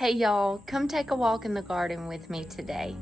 Hey y'all, come take a walk in the garden with me today.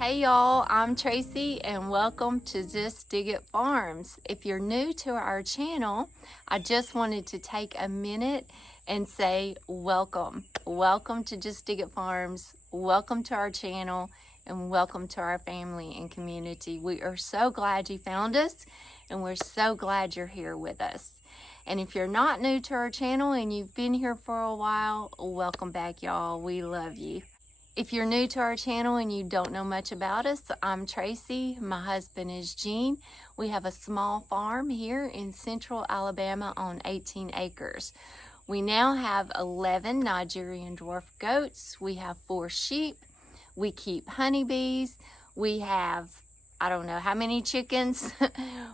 Hey y'all, I'm Tracy and welcome to Just Dig It Farms. If you're new to our channel, I just wanted to take a minute and say welcome. Welcome to Just Dig It Farms, welcome to our channel, and welcome to our family and community. We are so glad you found us and we're so glad you're here with us. And if you're not new to our channel and you've been here for a while, welcome back y'all, we love you. If you're new to our channel and you don't know much about us, I'm Tracy, my husband is Gene. We have a small farm here in central Alabama on 18 acres. We now have 11 Nigerian dwarf goats, we have 4 sheep, we keep honeybees, we have I don't know how many chickens,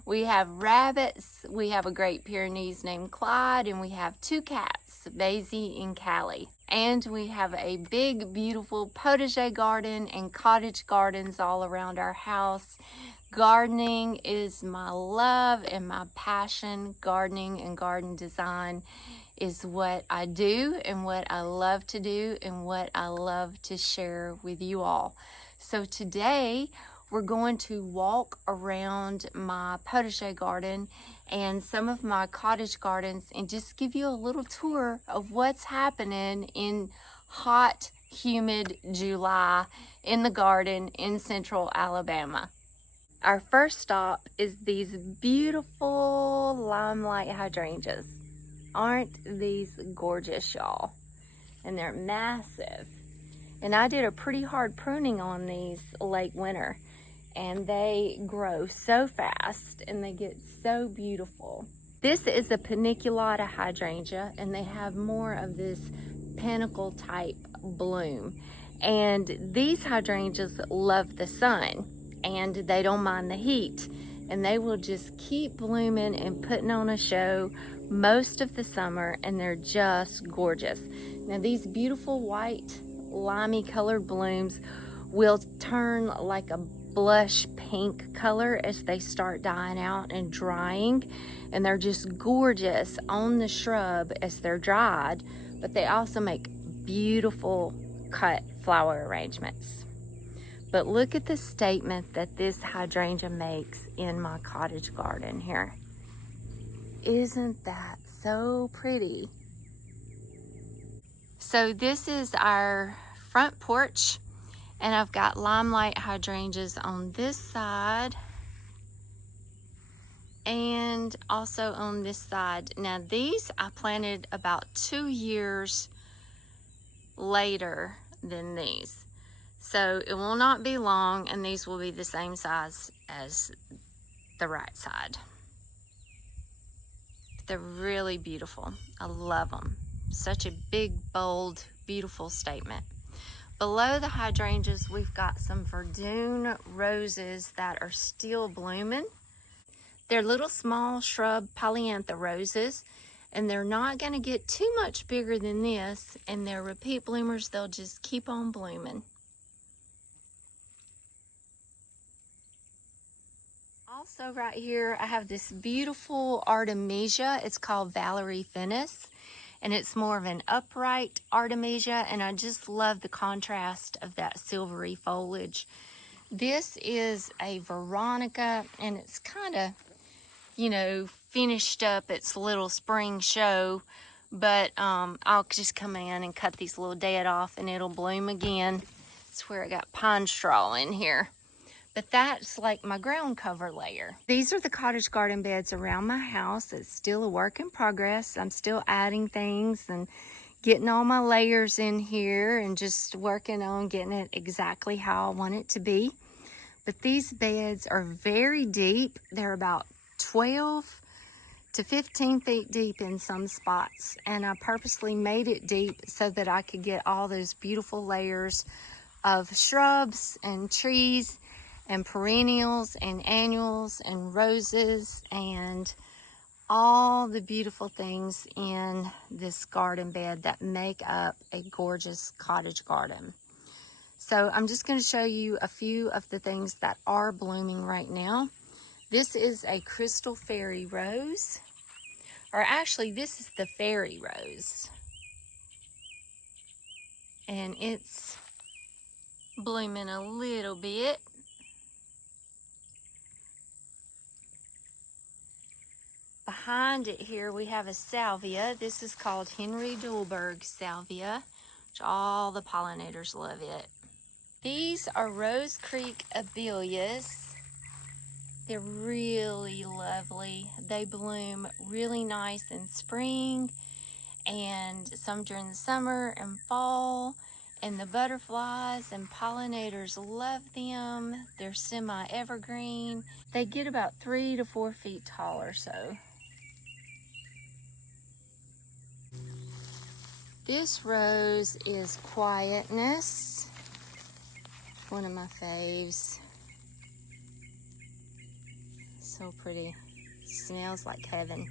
we have rabbits, we have a Great Pyrenees named Clyde, and we have 2 cats, Daisy and Callie. And we have a big, beautiful potager garden and cottage gardens all around our house. Gardening is my love and my passion. Gardening and garden design is what I do and what I love to do and what I love to share with you all. So today, we're going to walk around my potager garden and some of my cottage gardens and just give you a little tour of what's happening in hot, humid July in the garden in central Alabama. Our first stop is these beautiful limelight hydrangeas. Aren't these gorgeous, y'all? And they're massive. And I did a pretty hard pruning on these late winter. And they grow so fast and they get so beautiful. This is a paniculata hydrangea and they have more of this panicle type bloom. And these hydrangeas love the sun and they don't mind the heat. And they will just keep blooming and putting on a show most of the summer and they're just gorgeous. Now these beautiful white limey colored blooms will turn like a blush pink color as they start dying out and drying, and they're just gorgeous on the shrub as they're dried, but they also make beautiful cut flower arrangements. But look at the statement that this hydrangea makes in my cottage garden here. Isn't that so pretty? So this is our front porch. And I've got limelight hydrangeas on this side and also on this side. Now these I planted about 2 years later than these. So it will not be long and these will be the same size as the right side. They're really beautiful. I love them. Such a big, bold, beautiful statement. Below the hydrangeas, we've got some Verdun roses that are still blooming. They're little small shrub polyantha roses, and they're not going to get too much bigger than this, and they're repeat bloomers. They'll just keep on blooming. Also right here, I have this beautiful artemisia. It's called Valerie Finis. And it's more of an upright artemisia, and I just love the contrast of that silvery foliage. This is a Veronica, and it's kind of, you know, finished up its little spring show, but I'll just come in and cut these little dead off, and it'll bloom again. It's where I got pine straw in here. But that's like my ground cover layer. These are the cottage garden beds around my house. It's still a work in progress. I'm still adding things and getting all my layers in here and just working on getting it exactly how I want it to be. But these beds are very deep. They're about 12 to 15 feet deep in some spots. And I purposely made it deep so that I could get all those beautiful layers of shrubs and trees and perennials and annuals and roses and all the beautiful things in this garden bed that make up a gorgeous cottage garden. So I'm just going to show you a few of the things that are blooming right now. This is a crystal fairy rose, or actually this is the fairy rose, and it's blooming a little bit. Behind it here we have a salvia. This is called Henry Dulberg salvia, which all the pollinators love it. These are Rose Creek abelias. They're really lovely. They bloom really nice in spring and some during the summer and fall. And the butterflies and pollinators love them. They're semi-evergreen. They get about 3 to 4 feet tall or so. This rose is Quietness, one of my faves. So pretty, smells like heaven.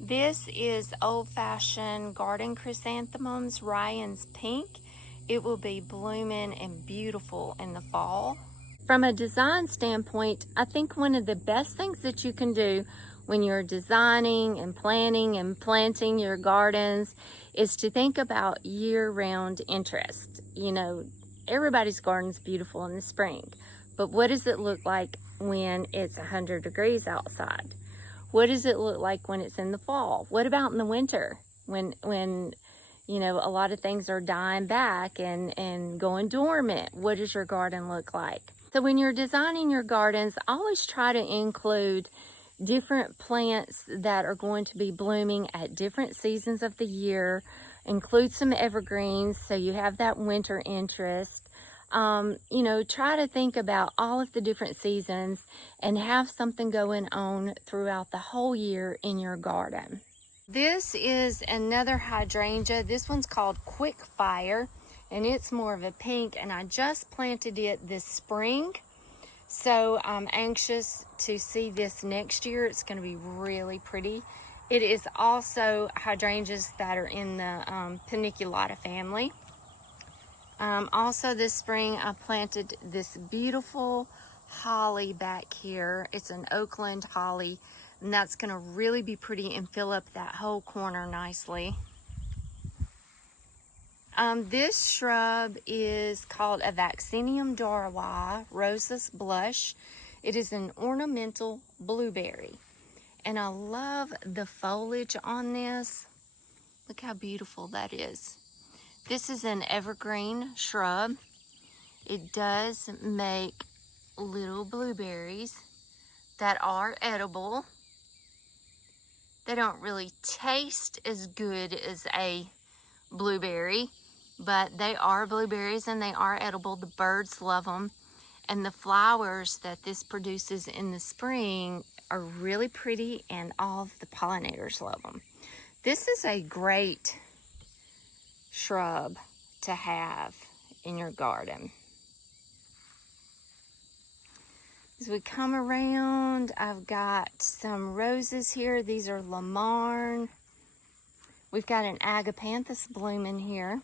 This is old-fashioned garden chrysanthemums, Ryan's Pink. It will be blooming and beautiful in the fall. From a design standpoint, I think one of the best things that you can do when you're designing and planning and planting your gardens is to think about year-round interest. You know, everybody's garden's beautiful in the spring, but what does it look like when it's 100 degrees outside? What does it look like when it's in the fall? What about in the winter when you know, a lot of things are dying back and going dormant? What does your garden look like? So when you're designing your gardens, always try to include different plants that are going to be blooming at different seasons of the year. Include some evergreens so you have that winter interest. You know, try to think about all of the different seasons and have something going on throughout the whole year in your garden. This is another hydrangea. This one's called Quick Fire, and it's more of a pink, and I just planted it this spring. So I'm anxious to see this next year. It's going to be really pretty. It is also hydrangeas that are in the paniculata family. Also this spring I planted this beautiful holly back here. It's an Oakland holly, and that's going to really be pretty and fill up that whole corner nicely. This shrub is called a Vaccinium dorawi, Roseless Blush. It is an ornamental blueberry, and I love the foliage on this. Look how beautiful that is. This is an evergreen shrub. It does make little blueberries that are edible. They don't really taste as good as a blueberry, but they are blueberries and they are edible. The birds love them, and the flowers that this produces in the spring are really pretty, and all of the pollinators love them. This is a great shrub to have in your garden. As we come around, I've got some roses here. These are Lamarne. We've got an agapanthus blooming here.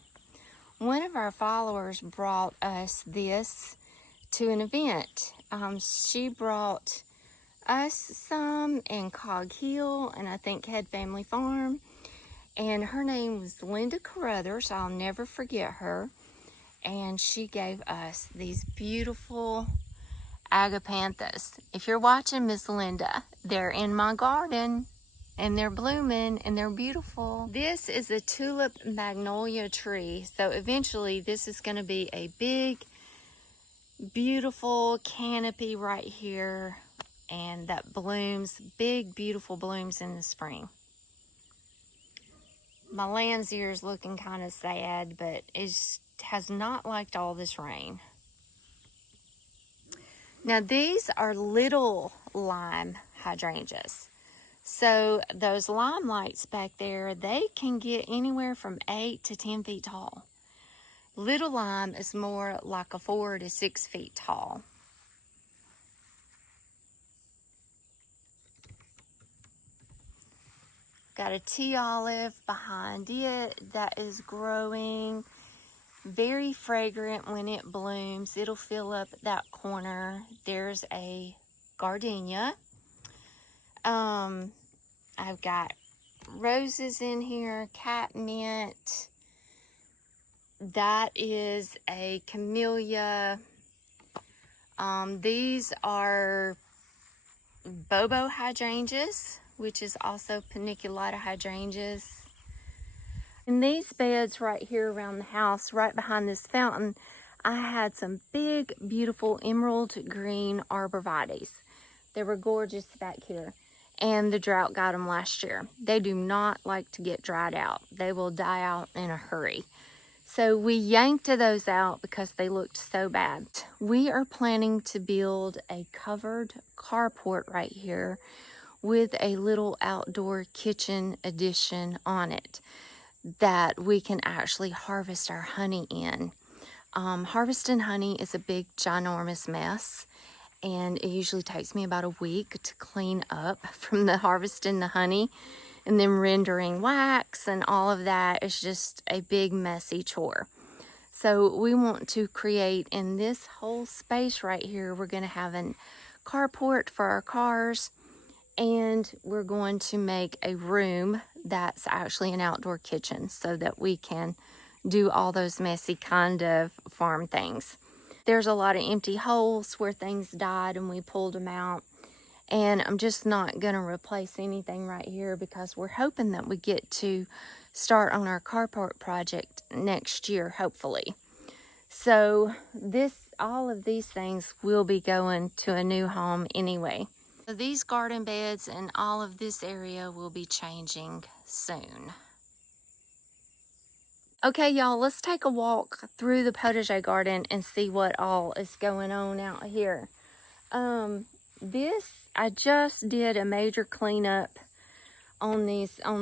One of our followers brought us this to an event. She brought us some in Cog Hill, and I think Head Family Farm. And her name was Linda Carruthers. I'll never forget her. And she gave us these beautiful agapanthus. If you're watching, Miss Linda, they're in my garden, and they're blooming, and they're beautiful. This is a tulip magnolia tree. So eventually this is going to be a big, beautiful canopy right here, and that blooms, big, beautiful blooms in the spring. My Landseer is looking kind of sad, but it has not liked all this rain. Now these are little lime hydrangeas. So those lime lights back there, they can get anywhere from 8 to 10 feet tall. Little lime is more like a 4 to 6 feet tall. Got a tea olive behind it that is growing. Very fragrant when it blooms. It'll fill up that corner. There's a gardenia. I've got roses in here, catmint. That is a camellia. These are bobo hydrangeas, which is also paniculata hydrangeas. In these beds right here around the house, right behind this fountain, I had some big, beautiful emerald green arborvitaes. They were gorgeous back here, and the drought got them last year. They do not like to get dried out. They will die out in a hurry. So we yanked those out because they looked so bad. We are planning to build a covered carport right here with a little outdoor kitchen addition on it that we can actually harvest our honey in. Harvesting honey is a big, ginormous mess, and it usually takes me about a week to clean up from the harvesting the honey, and then rendering wax and all of that is just a big, messy chore. So we want to create in this whole space right here, we're going to have a carport for our cars, and we're going to make a room that's actually an outdoor kitchen so that we can do all those messy kind of farm things. There's a lot of empty holes where things died and we pulled them out. And I'm just not going to replace anything right here because we're hoping that we get to start on our carport project next year, hopefully. So all of these things will be going to a new home anyway. So these garden beds and all of this area will be changing soon. Okay, y'all, let's take a walk through the potager garden and see what all is going on out here. I just did a major cleanup on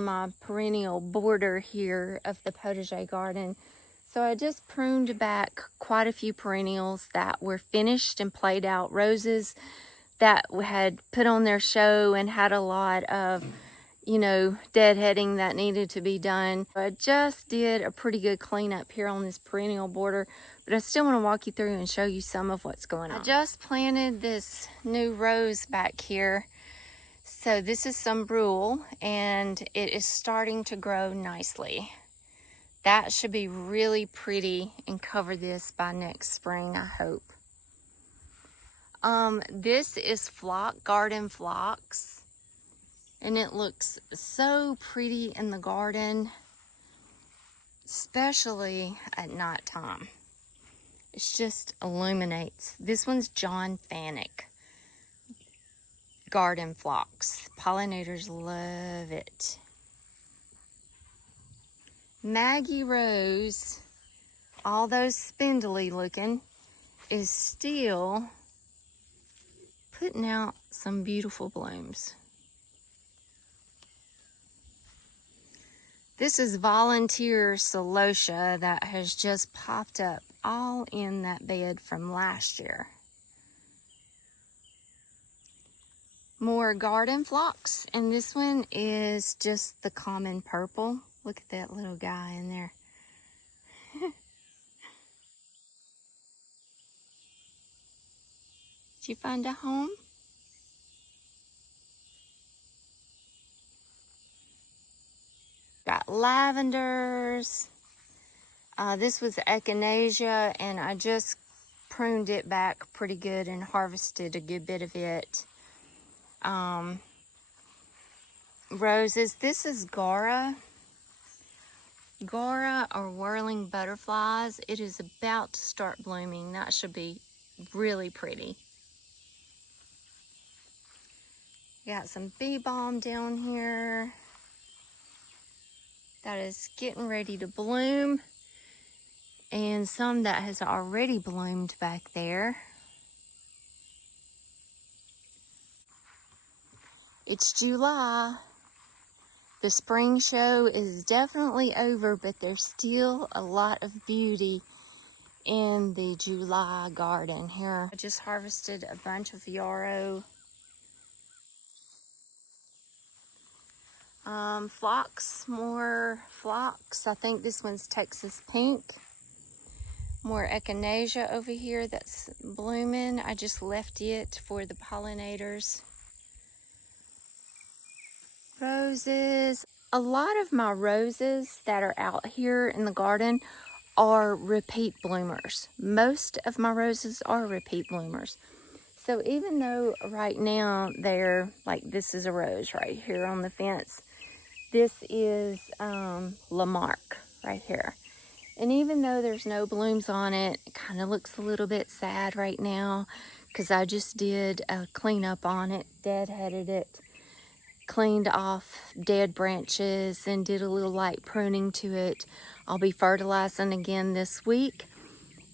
my perennial border here of the potager garden. So I just pruned back quite a few perennials that were finished and played out, roses that had put on their show and had a lot of, deadheading that needed to be done. I just did a pretty good cleanup here on this perennial border, but I still want to walk you through and show you some of what's going on. I just planted this new rose back here. So this is some brule, and it is starting to grow nicely. That should be really pretty and cover this by next spring, I hope. This is garden phlox, and it looks so pretty in the garden, especially at nighttime. It just illuminates. This one's John Fanick garden phlox. Pollinators love it. Maggie Rose, although spindly looking, is still putting out some beautiful blooms. This is volunteer celosia that has just popped up all in that bed from last year. More garden phlox, and this one is just the common purple. Look at that little guy in there. Did you find a home? Got lavenders. This was echinacea, and I just pruned it back pretty good and harvested a good bit of it. Roses. This is Gora. Gora or whirling butterflies. It is about to start blooming. That should be really pretty. Got some bee balm down here. that is getting ready to bloom, and some that has already bloomed back there. It's July. The spring show is definitely over, but there's still a lot of beauty in the July garden here. I just harvested a bunch of yarrow. Phlox, more phlox. I think this one's Texas pink. More echinacea over here that's blooming. I just left it for the pollinators. Roses. A lot of my roses that are out here in the garden are repeat bloomers. Most of my roses are repeat bloomers. So even though right now they're like, this is a rose right here on the fence. This is Lamarck right here. And even though there's no blooms on it, it kind of looks a little bit sad right now because I just did a cleanup on it, deadheaded it, cleaned off dead branches and did a little light pruning to it. I'll be fertilizing again this week,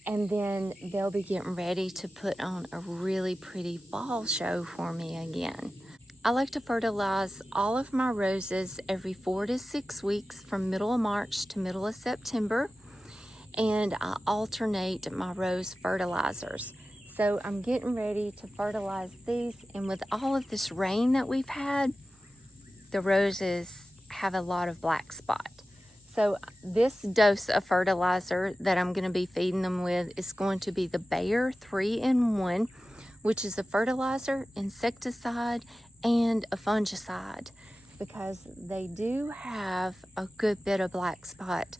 and then they'll be getting ready to put on a really pretty fall show for me again. I like to fertilize all of my roses every 4 to 6 weeks from middle of March to middle of September, and I alternate my rose fertilizers. So I'm getting ready to fertilize these, and with all of this rain that we've had, the roses have a lot of black spot. So this dose of fertilizer that I'm going to be feeding them with is going to be the Bayer 3-in-1, which is a fertilizer, insecticide, and a fungicide, because they do have a good bit of black spot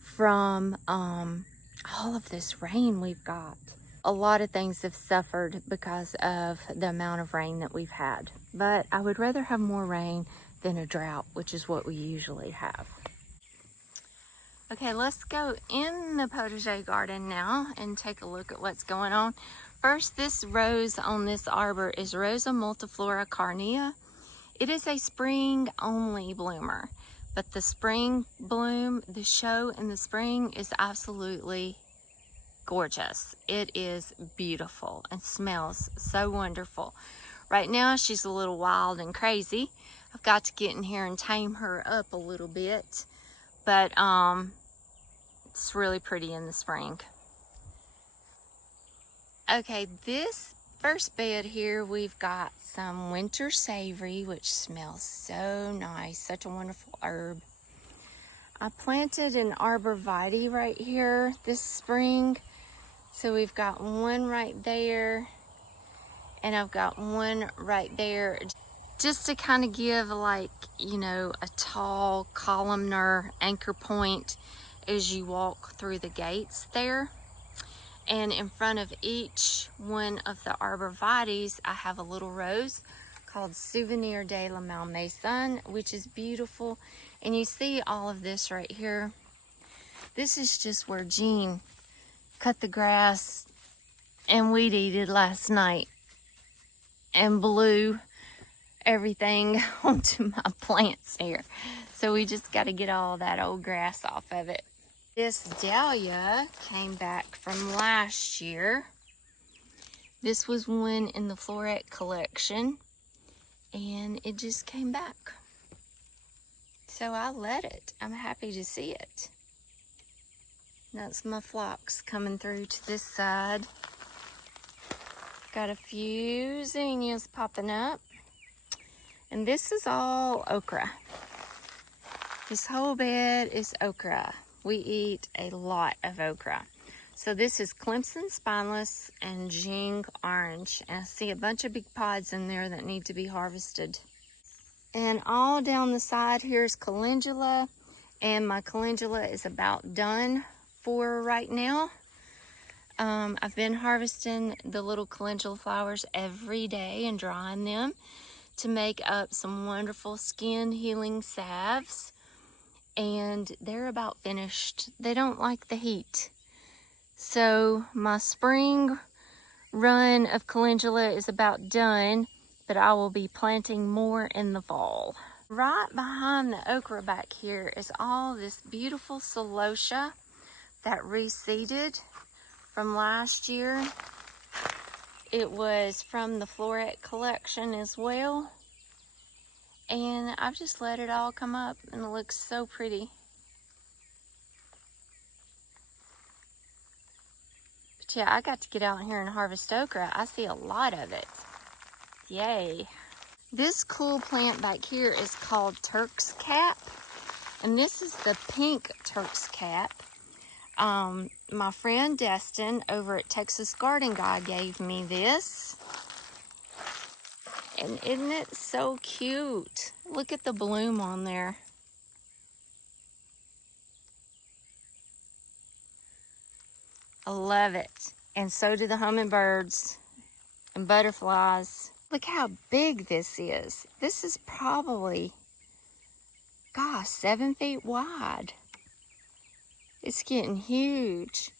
from all of this rain we've got. A lot of things have suffered because of the amount of rain that we've had, but I would rather have more rain than a drought, which is what we usually have. Okay, let's go in the potager garden now and take a look at what's going on. First, this rose on this arbor is Rosa multiflora carnea. It is a spring only bloomer, but the spring bloom, the show in the spring is absolutely gorgeous. It is beautiful and smells so wonderful. Right now she's a little wild and crazy. I've got to get in here and tame her up a little bit, but it's really pretty in the spring. Okay, this first bed here, we've got some winter savory, which smells so nice, such a wonderful herb. I planted an arborvitae right here this spring, so we've got one right there, and I've got one right there, just to kind of give, like, you know, a tall columnar anchor point as you walk through the gates there. And in front of each one of the arborvitaes, I have a little rose called Souvenir de la Malmaison, which is beautiful. And you see all of this right here. This is just where Jean cut the grass and weed eated last night and blew everything onto my plants here. So we just got to get all that old grass off of it. This dahlia came back from last year. This was one in the Floret collection, and it just came back. So I let it. I'm happy to see it. That's my phlox coming through to this side. Got a few zinnias popping up. And this is all okra. This whole bed is okra. We eat a lot of okra. So this is Clemson Spineless and Jing Orange. And I see a bunch of big pods in there that need to be harvested. And all down the side here is calendula. And my calendula is about done for right now. I've been harvesting the little calendula flowers every day and drying them to make up some wonderful skin healing salves. And they're about finished. They don't like the heat. So my spring run of calendula is about done, but I will be planting more in the fall. Right behind the okra back here is all this beautiful celosia that reseeded from last year. It was from the floret collection as well. And I've just let it all come up and it looks so pretty. But yeah, I got to get out here and harvest okra. I see a lot of it. Yay. This cool plant back here is called Turk's Cap. And this is the pink Turk's Cap. My friend Destin over at Texas Garden Guy gave me this. And isn't it so cute? Look at the bloom on there. I love it. And so do the hummingbirds and butterflies. Look how big this is. This is probably, gosh, 7 feet wide. It's getting huge.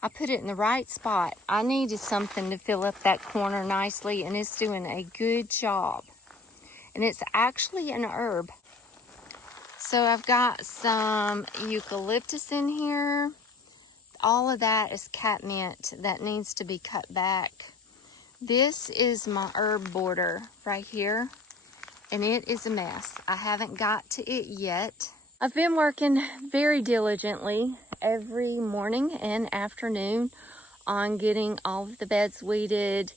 I put it in the right spot. I needed something to fill up that corner nicely, and it's doing a good job. And it's actually an herb. So I've got some eucalyptus in here. All of that is catmint that needs to be cut back. This is my herb border right here, and it is a mess. I haven't got to it yet. I've been working very diligently every morning and afternoon on getting all of the beds weeded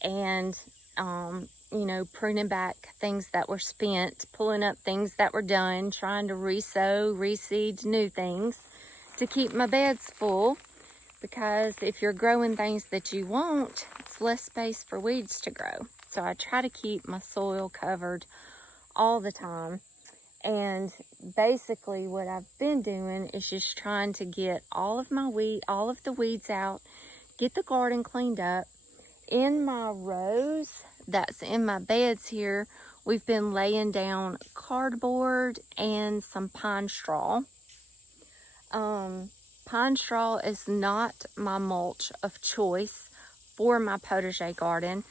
and, you know, pruning back things that were spent, pulling up things that were done, trying to resow, reseed new things to keep my beds full. Because if you're growing things that you want, it's less space for weeds to grow. So I try to keep my soil covered all the time. And basically what I've been doing is just trying to get all of the weeds out, get the garden cleaned up. In my rows that's in my beds here, we've been laying down cardboard and some pine straw. Pine straw is not my mulch of choice for my potager garden,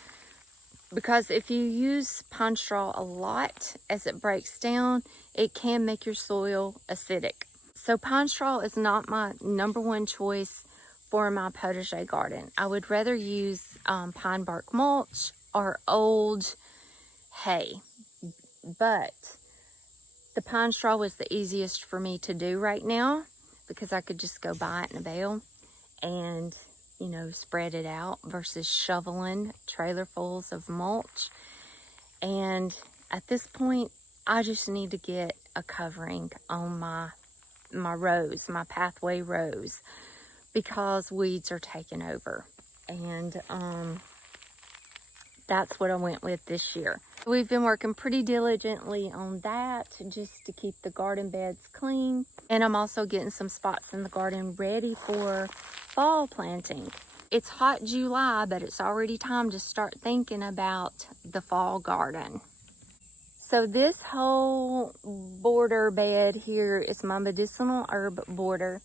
because if you use pine straw a lot as it breaks down, it can make your soil acidic. So pine straw is not my #1 choice for my potager garden. I would rather use pine bark mulch or old hay. But the pine straw was the easiest for me to do right now, because I could just go buy it in a bale and, you know, spread it out versus shoveling trailerfuls of mulch. And at this point, I just need to get a covering on my rows, my pathway rows, because weeds are taking over. And that's what I went with this year. We've been working pretty diligently on that just to keep the garden beds clean. And I'm also getting some spots in the garden ready for fall planting. It's hot July, but it's already time to start thinking about the fall garden. So this whole border bed here is my medicinal herb border,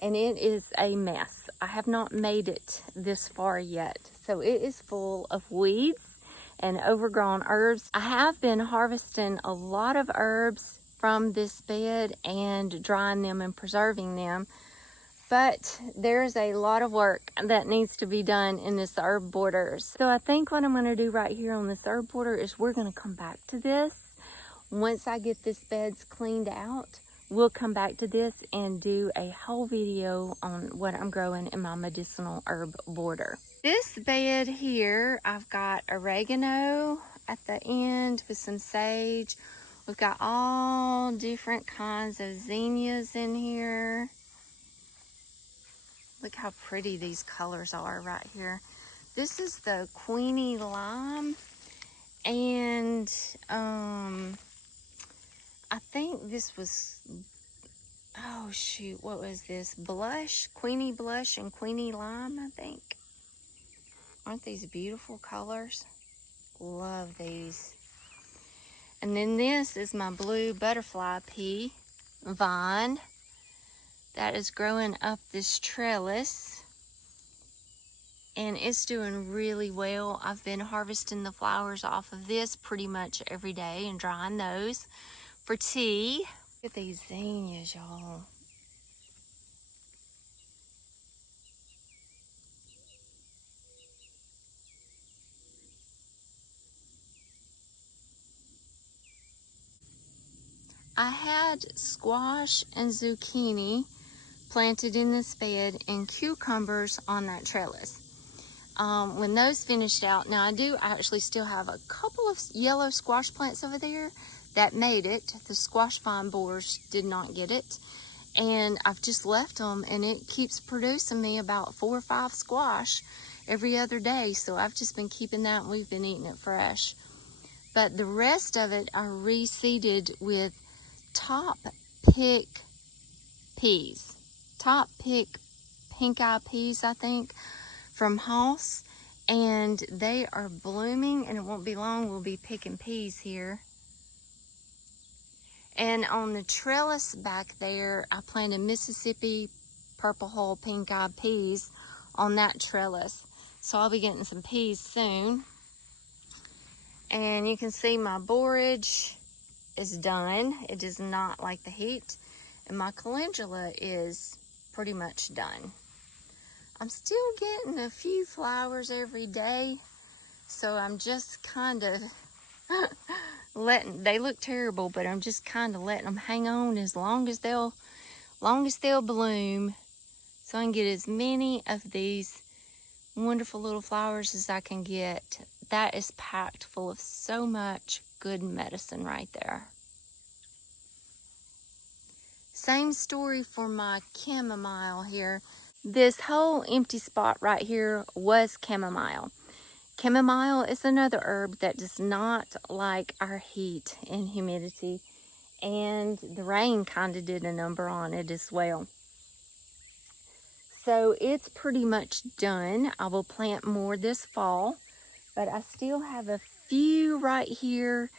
and it is a mess. I have not made it this far yet. So it is full of weeds and overgrown herbs. I have been harvesting a lot of herbs from this bed and drying them and preserving them, but there's a lot of work that needs to be done in this herb border. So I think what I'm going to do right here on this herb border is we're going to come back to this. Once I get this beds cleaned out, we'll come back to this and do a whole video on what I'm growing in my medicinal herb border. This bed here, I've got oregano at the end with some sage. We've got all different kinds of zinnias in here. Look how pretty these colors are right here. This is the Queenie Lime, and I think this was, oh shoot, what was this? Blush, Queenie Blush and Queenie Lime, I think. Aren't these beautiful colors? Love these. And then this is my blue butterfly pea vine that is growing up this trellis. and it's doing really well. I've been harvesting the flowers off of this pretty much every day and drying those for tea. Look at these zinnias, y'all. I had squash and zucchini planted in this bed and cucumbers on that trellis. When those finished out, now I do actually still have a couple of yellow squash plants over there that made it. The squash vine borers did not get it. And I've just left them, and it keeps producing me about 4 or 5 squash every other day. So I've just been keeping that, and we've been eating it fresh. But the rest of it I reseeded with top pick peas. Top pick pink eye peas, I think, from Hoss. And they are blooming, and it won't be long we'll be picking peas here. And on the trellis back there, I planted Mississippi purple hull pink eye peas on that trellis. So I'll be getting some peas soon. And you can see my borage is done. It does not like the heat. And my calendula is pretty much done. I'm still getting a few flowers every day, so I'm just kind of they look terrible, but I'm just kind of letting them hang on as long as they'll bloom, so I can get as many of these wonderful little flowers as I can get. That is packed full of so much good medicine right there. Same story for my chamomile here. This whole empty spot right here was chamomile. Chamomile is another herb that does not like our heat and humidity, and the rain kind of did a number on it as well. So it's pretty much done. I will plant more this fall, but I still have a few right here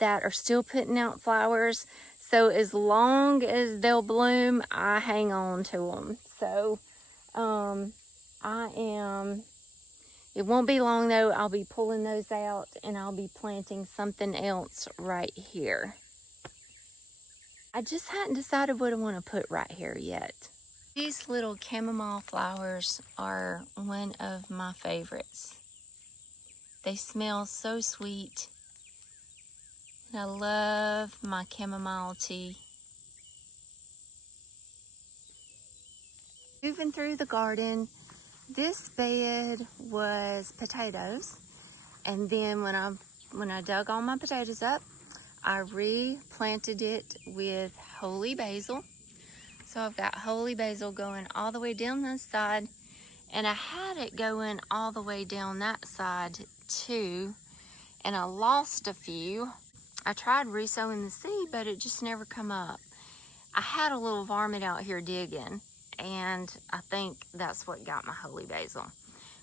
that are still putting out flowers. So as long as they'll bloom, I hang on to them. So it won't be long though, I'll be pulling those out and I'll be planting something else right here. I just hadn't decided what I want to put right here yet. These little chamomile flowers are one of my favorites. They smell so sweet. And I love my chamomile tea. Moving through the garden, this bed was potatoes, and then when I dug all my potatoes up, I replanted it with holy basil. So I've got holy basil going all the way down this side, and I had it going all the way down that side too, and I lost a few. I tried resowing the seed, but it just never come up. I had a little varmint out here digging, and I think that's what got my holy basil.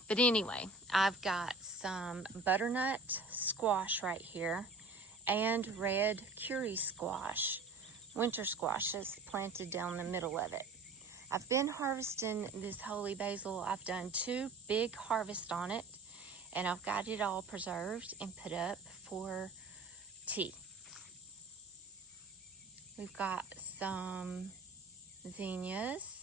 But anyway, I've got some butternut squash right here and red curry squash, winter squashes planted down the middle of it. I've been harvesting this holy basil. I've done 2 big harvests on it, and I've got it all preserved and put up for tea. We've got some zinnias.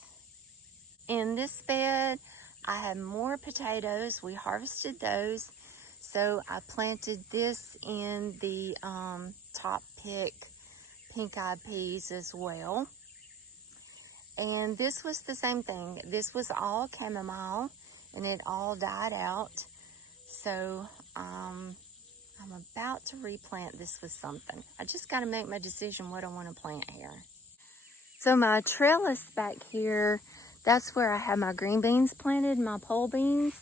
In this bed, I had more potatoes. We harvested those. So I planted this in the top pick pink-eyed peas as well. And this was the same thing. This was all chamomile, and it all died out. So I'm about to replant this with something. I just got to make my decision what I want to plant here. So my trellis back here, that's where I had my green beans planted, my pole beans,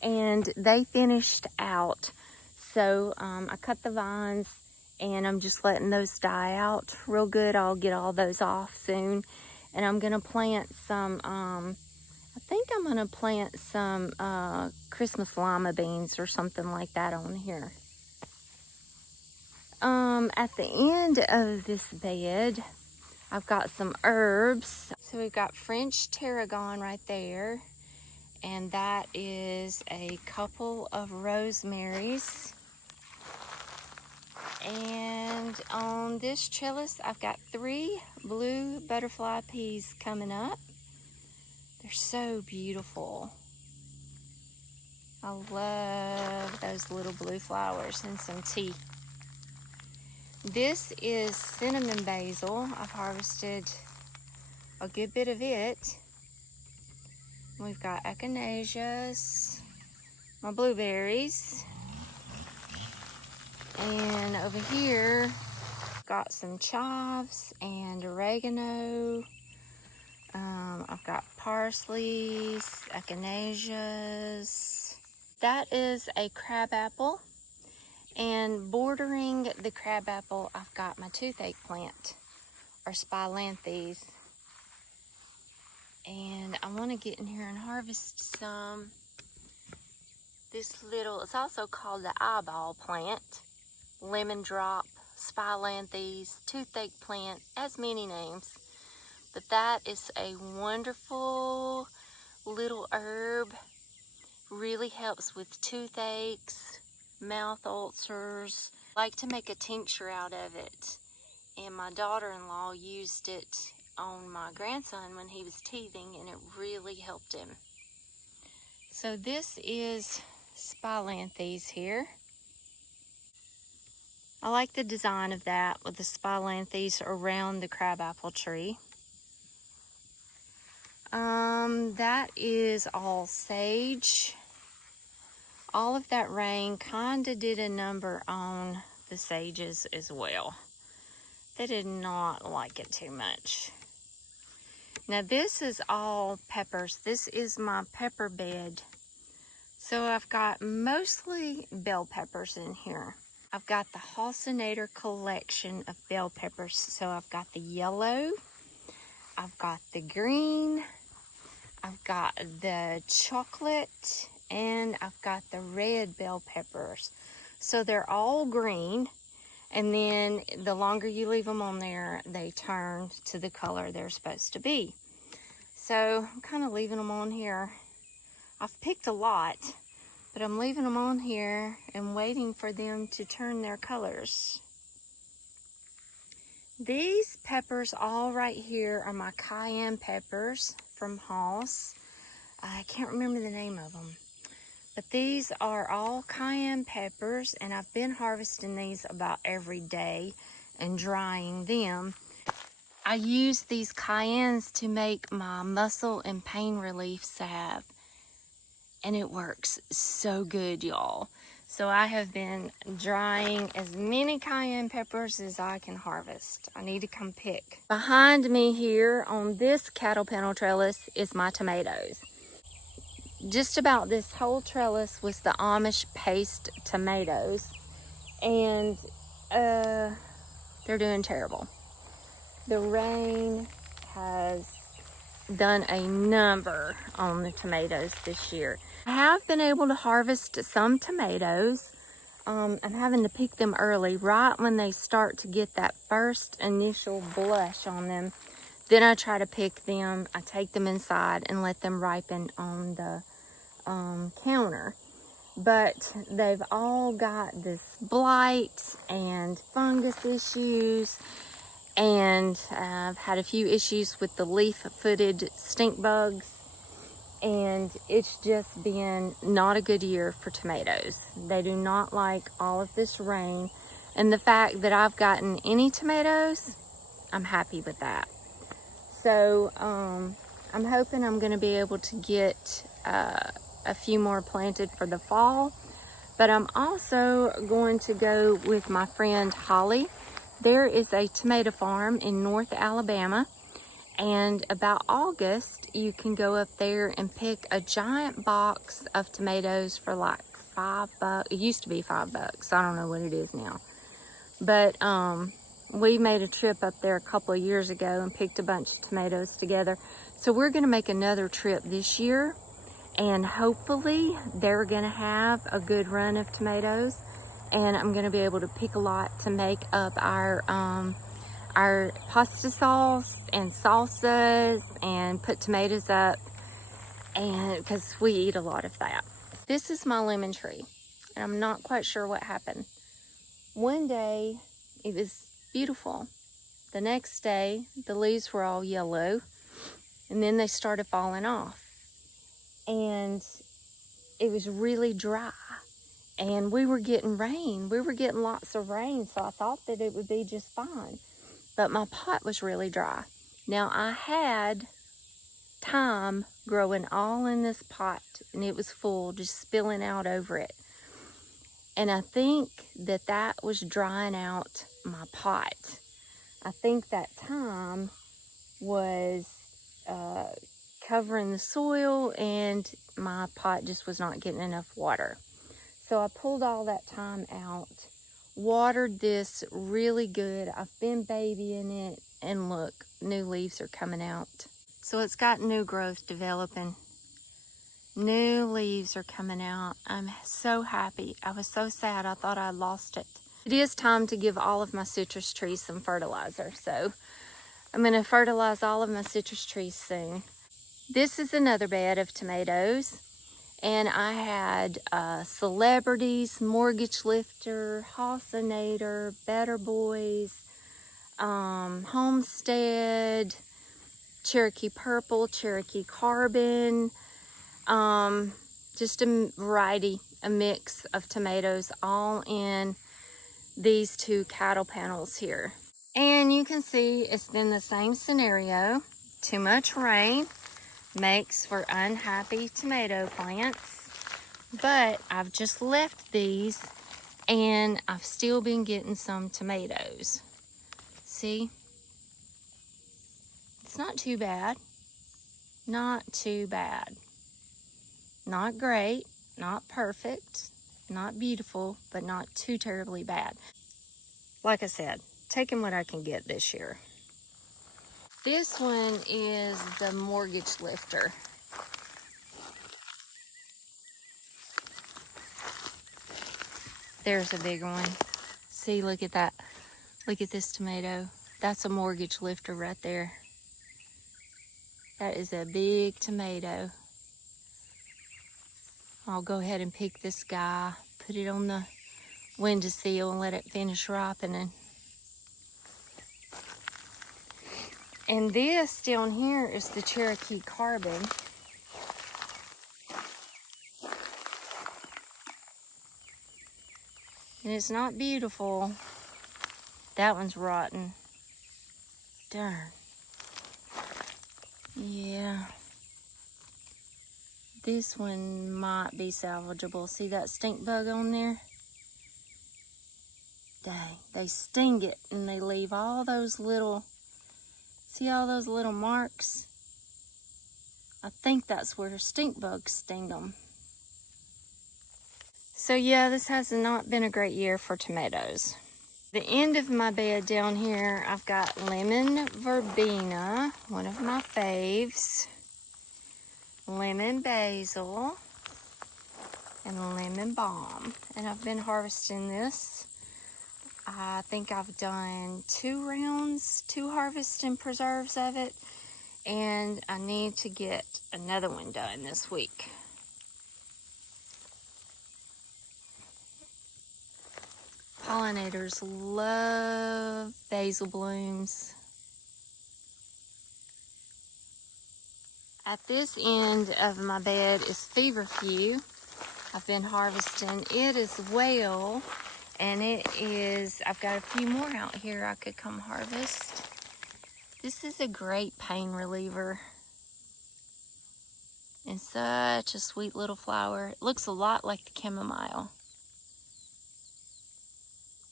and they finished out. So I cut the vines, and I'm just letting those die out real good. I'll get all those off soon. And I'm gonna plant some, I think I'm gonna plant some Christmas lima beans or something like that on here. At the end of this bed, I've got some herbs. So we've got French tarragon right there. and that is a couple of rosemaries. And on this trellis, I've got 3 blue butterfly peas coming up. They're so beautiful. I love those little blue flowers and some tea. This is cinnamon basil. I've harvested a good bit of it. We've got echinaceas, my blueberries, and over here got some chives and oregano. I've got parsleys, echinaceas. That is a crabapple, and bordering the crabapple, I've got my toothache plant, or spilanthes. And I want to get in here and harvest some. This little, it's also called the eyeball plant, lemon drop, spilanthes, toothache plant, has many names. But that is a wonderful little herb. Really helps with toothaches, mouth ulcers. I like to make a tincture out of it. And my daughter-in-law used it on my grandson when he was teething, and it really helped him. So this is spilanthes here. I like the design of that with the spilanthes around the crabapple tree. That is all sage. All of that rain kind of did a number on the sages as well. They did not like it too much. Now this is all peppers. This is my pepper bed. So I've got mostly bell peppers in here. I've got the Halcinator collection of bell peppers. So I've got the yellow, I've got the green, I've got the chocolate, and I've got the red bell peppers. So they're all green, and then the longer you leave them on there, they turn to the color they're supposed to be. So I'm kind of leaving them on here. I've picked a lot, but I'm leaving them on here and waiting for them to turn their colors. These peppers all right here are my cayenne peppers from Haas. I can't remember the name of them, but these are all cayenne peppers, and I've been harvesting these about every day and drying them. I use these cayennes to make my muscle and pain relief salve, and it works so good, y'all. So I have been drying as many cayenne peppers as I can harvest. I need to come pick. Behind me here on this cattle panel trellis is my tomatoes. Just about this whole trellis was the Amish paste tomatoes, and they're doing terrible. The rain has done a number on the tomatoes this year. I have been able to harvest some tomatoes. I'm having to pick them early, right when they start to get that first initial blush on them. Then I try to pick them. I take them inside and let them ripen on the counter. But they've all got this blight and fungus issues, and I've had a few issues with the leaf-footed stink bugs, and it's just been not a good year for tomatoes. They do not like all of this rain, and the fact that I've gotten any tomatoes, I'm happy with that. So I'm hoping I'm going to be able to get a few more planted for the fall, but I'm also going to go with my friend Holly. There is a tomato farm in North Alabama, and about August you can go up there and pick a giant box of tomatoes for like $5. It used to be $5. I don't know what it is now, but we made a trip up there a couple of years ago and picked a bunch of tomatoes together. So we're going to make another trip this year, and hopefully they're going to have a good run of tomatoes, and I'm going to be able to pick a lot to make up our pasta sauce and salsas and put tomatoes up and because we eat a lot of that. This is my lemon tree, and I'm not quite sure what happened. One day it was beautiful. The next day the leaves were all yellow, and then they started falling off, and it was really dry, and we were getting rain. We were getting lots of rain, so I thought that it would be just fine, but my pot was really dry. Now I had thyme growing all in this pot, and it was full, just spilling out over it. And I think that that was drying out my pot. I think that thyme was covering the soil, and my pot just was not getting enough water. So I pulled all that thyme out, watered this really good. I've been babying it, and look, new leaves are coming out. So it's got new growth developing. New leaves are coming out. I'm so happy. I was so sad. I thought I'd lost it. It is time to give all of my citrus trees some fertilizer. So I'm going to fertilize all of my citrus trees soon. This is another bed of tomatoes. And I had Celebrities, Mortgage Lifter, Hossinator, Better Boys, Homestead, Cherokee Purple, Cherokee Carbon, just a variety, a mix of tomatoes, all in these two cattle panels here. And you can see it's been the same scenario. Too much rain makes for unhappy tomato plants, but I've just left these, and I've still been getting some tomatoes. See? It's not too bad. Not too bad. Not great, not perfect, not beautiful, but not too terribly bad. Like I said, taking what I can get this year. This one is the Mortgage Lifter. There's a big one. See, look at that. Look at this tomato. That's a Mortgage Lifter right there. That is a big tomato. I'll go ahead and pick this guy, put it on the windowsill, and let it finish ripening. And this down here is the Cherokee Carbon. And it's not beautiful. That one's rotten. Darn. Yeah. This one might be salvageable. See that stink bug on there? Dang, they sting it, and they leave all those little, see all those little marks? I think that's where stink bugs sting them. So yeah, this has not been a great year for tomatoes. The end of my bed down here, I've got lemon verbena, one of my faves, lemon basil, and lemon balm. And I've been harvesting this. I think I've done 2 rounds, 2 harvests and preserves of it, and I need to get another one done this week. Pollinators love basil blooms. At this end of my bed is feverfew. I've been harvesting it as well, and it is, I've got a few more out here I could come harvest. This is a great pain reliever, and such a sweet little flower. It looks a lot like the chamomile.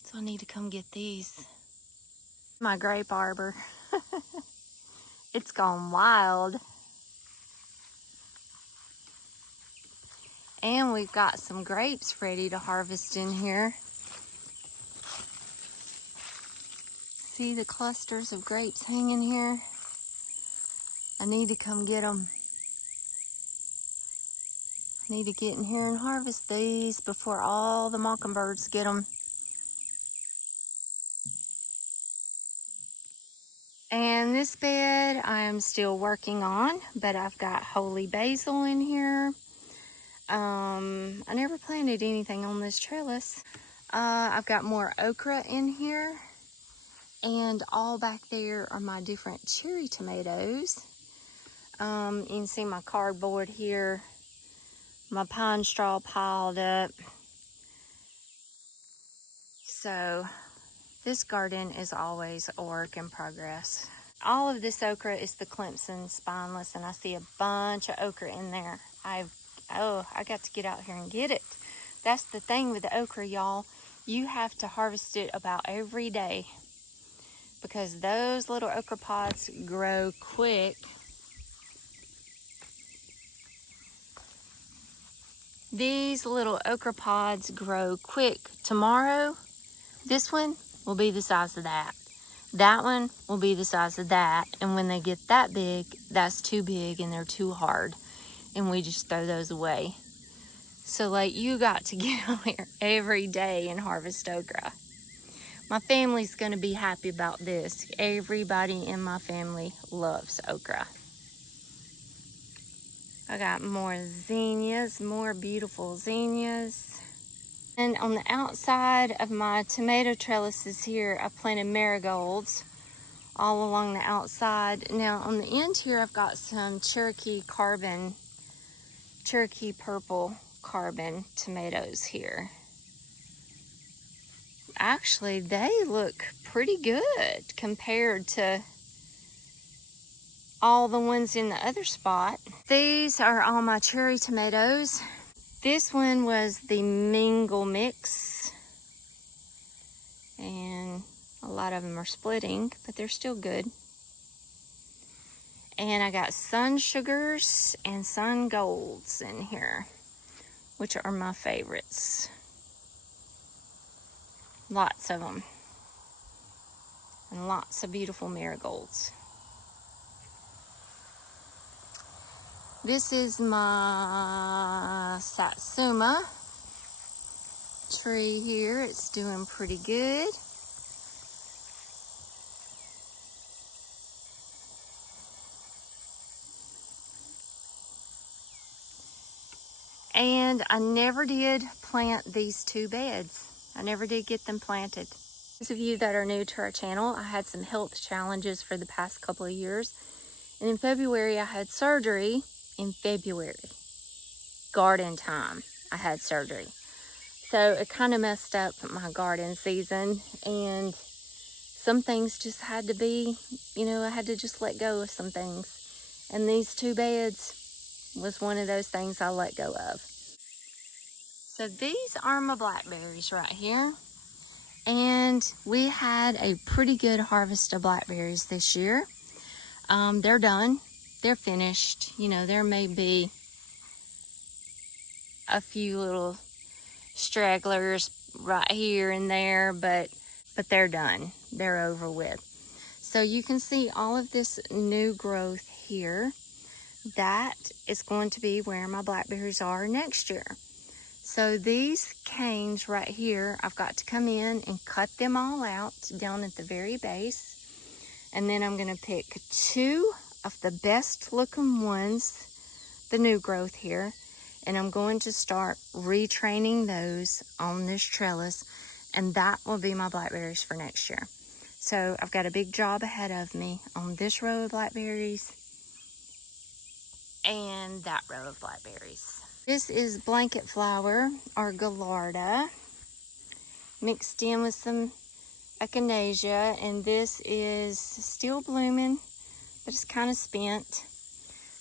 So I need to come get these. My grape arbor. It's gone wild. And we've got some grapes ready to harvest in here. See the clusters of grapes hanging here? I need to come get them. I need to get in here and harvest these before all the mockingbirds get them. And this bed I am still working on, but I've got holy basil in here. I never planted anything on this trellis. I've got more okra in here. And all back there are my different cherry tomatoes. You can see my cardboard here, my pine straw piled up. So this garden is always a work in progress. All of this okra is the Clemson spineless, and I see a bunch of okra in there. I got to get out here and get it. That's the thing with the okra, y'all. You have to harvest it about every day because those little okra pods grow quick. These little okra pods grow quick. Tomorrow, this one will be the size of that. That one will be the size of that. And when they get that big, that's too big and they're too hard. And we just throw those away. So like you got to get out here every day and harvest okra. My family's gonna be happy about this. Everybody in my family loves okra. I got more zinnias, more beautiful zinnias. And on the outside of my tomato trellises here, I planted marigolds all along the outside. Now on the end here, I've got some Cherokee purple carbon tomatoes here. Actually, they look pretty good compared to all the ones in the other spot. These are all my cherry tomatoes. This one was the mingle mix, and a lot of them are splitting, but they're still good. And I got sun sugars and sun golds in here, which are my favorites. Lots of them, and lots of beautiful marigolds. This is my satsuma tree here. It's doing pretty good. And I never did plant these two beds. I never did get them planted. Those of you that are new to our channel, I had some health challenges for the past couple of years. And in February, I had surgery. In February, garden time, I had surgery. So it kind of messed up my garden season, and some things just had to be, I had to just let go of some things. And these two beds was one of those things I let go of. So these are my blackberries right here. And we had a pretty good harvest of blackberries this year. They're done. They're finished. There may be a few little stragglers right here and there, but they're done. They're over with. So you can see all of this new growth here. That is going to be where my blackberries are next year. So these canes right here, I've got to come in and cut them all out down at the very base. And then I'm going to pick two of the best looking ones, the new growth here, and I'm going to start retraining those on this trellis, and that will be my blackberries for next year. So I've got a big job ahead of me on this row of blackberries and that row of blackberries. This is blanket flower, or Gallarda, mixed in with some echinacea, and this is still blooming, but it's kind of spent.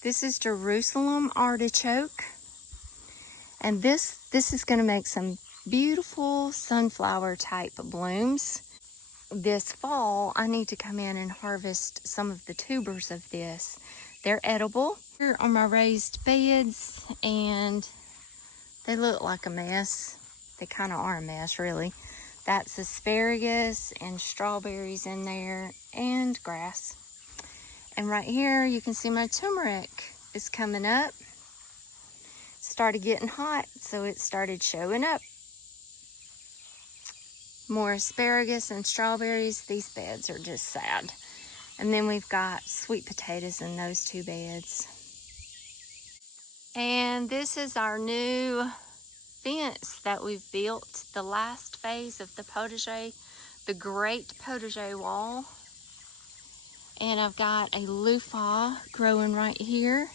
This is Jerusalem artichoke, and this is going to make some beautiful sunflower type blooms. This fall, I need to come in and harvest some of the tubers of this. They're edible. Here are my raised beds, and they look like a mess. They kind of are a mess, really. That's asparagus and strawberries in there, and grass. And right here, you can see my turmeric is coming up. It started getting hot, so it started showing up. More asparagus and strawberries. These beds are just sad. And then we've got sweet potatoes in those 2 beds. And this is our new fence that we've built, the last phase of the potager, the great potager wall. And I've got a loofah growing right here.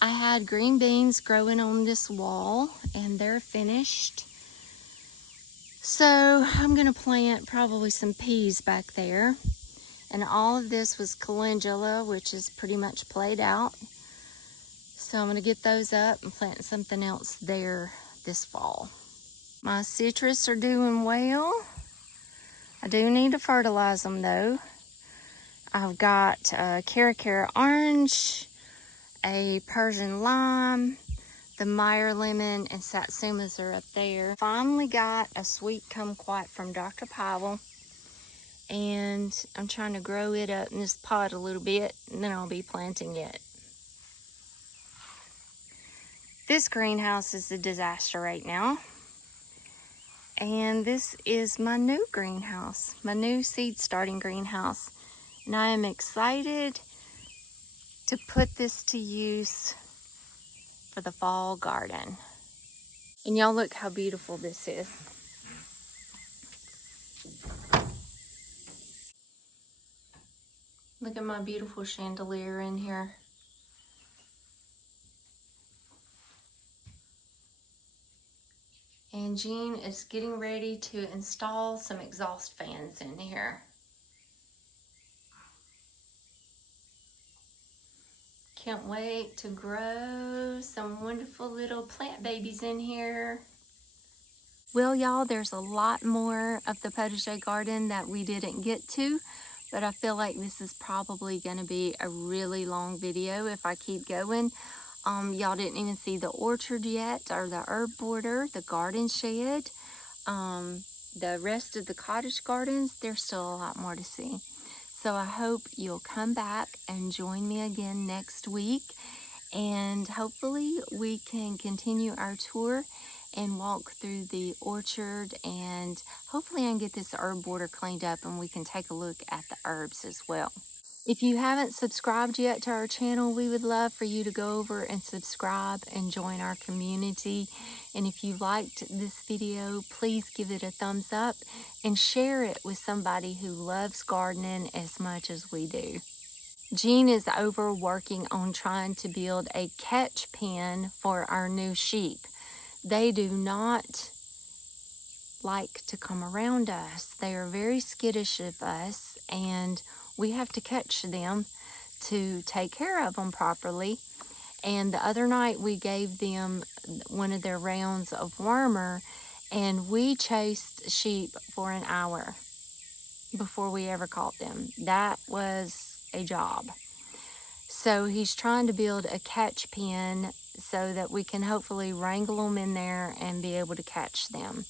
I had green beans growing on this wall and they're finished. So I'm gonna plant probably some peas back there. And all of this was calendula, which is pretty much played out. So I'm gonna get those up and plant something else there this fall. My citrus are doing well. I do need to fertilize them though. I've got a Cara orange, a Persian lime, the Meyer lemon, and Satsumas are up there. Finally got a sweet kumquat from Dr. Powell, and I'm trying to grow it up in this pot a little bit, and then I'll be planting it. This greenhouse is a disaster right now. And this is my new greenhouse, my new seed starting greenhouse. And I am excited to put this to use for the fall garden. And y'all look how beautiful this is. Look at my beautiful chandelier in here. And Jean is getting ready to install some exhaust fans in here. Can't wait to grow some wonderful little plant babies in here. Well, y'all, there's a lot more of the potager garden that we didn't get to, but I feel like this is probably going to be a really long video if I keep going. Y'all didn't even see the orchard yet, or the herb border, the garden shed, the rest of the cottage gardens. There's still a lot more to see. So I hope you'll come back and join me again next week, and hopefully we can continue our tour and walk through the orchard, and hopefully I can get this herb border cleaned up and we can take a look at the herbs as well. If you haven't subscribed yet to our channel, we would love for you to go over and subscribe and join our community. And if you liked this video, please give it a thumbs up and share it with somebody who loves gardening as much as we do. Jean is over working on trying to build a catch pen for our new sheep. They do not like to come around us. They are very skittish of us, and we have to catch them to take care of them properly. And the other night we gave them one of their rounds of wormer, and we chased sheep for an hour before we ever caught them. That was a job. So he's trying to build a catch pen so that we can hopefully wrangle them in there and be able to catch them.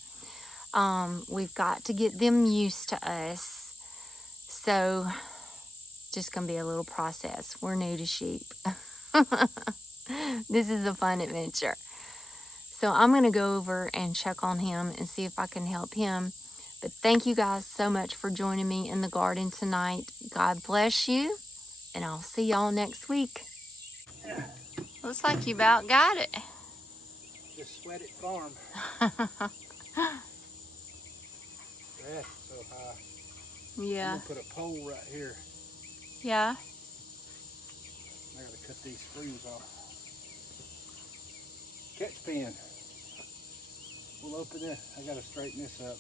We've got to get them used to us. So just gonna be a little process. We're new to sheep. This is a fun adventure. So I'm gonna go over and check on him and see if I can help him. But thank you guys so much for joining me in the garden tonight. God bless you, and I'll see y'all next week. Yeah. Looks like you about got it. Just sweat it farm. Grass is so high. Yeah. I'm gonna put a pole right here. Yeah. I gotta cut these screws off. Catch pen. We'll open it. I gotta straighten this up.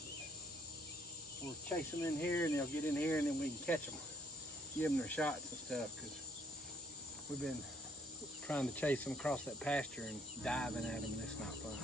We'll chase them in here, and they'll get in here, and then we can catch them. Give them their shots and stuff, because we've been trying to chase them across that pasture and diving at them, and it's not fun.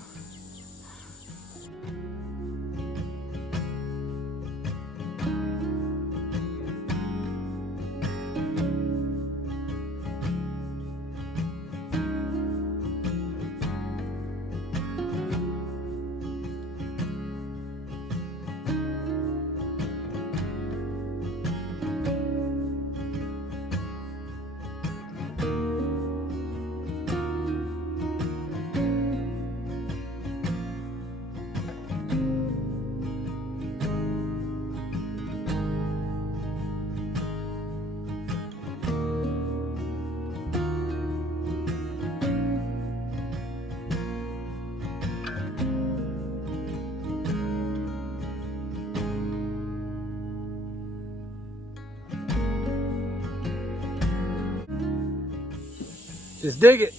Just dig it.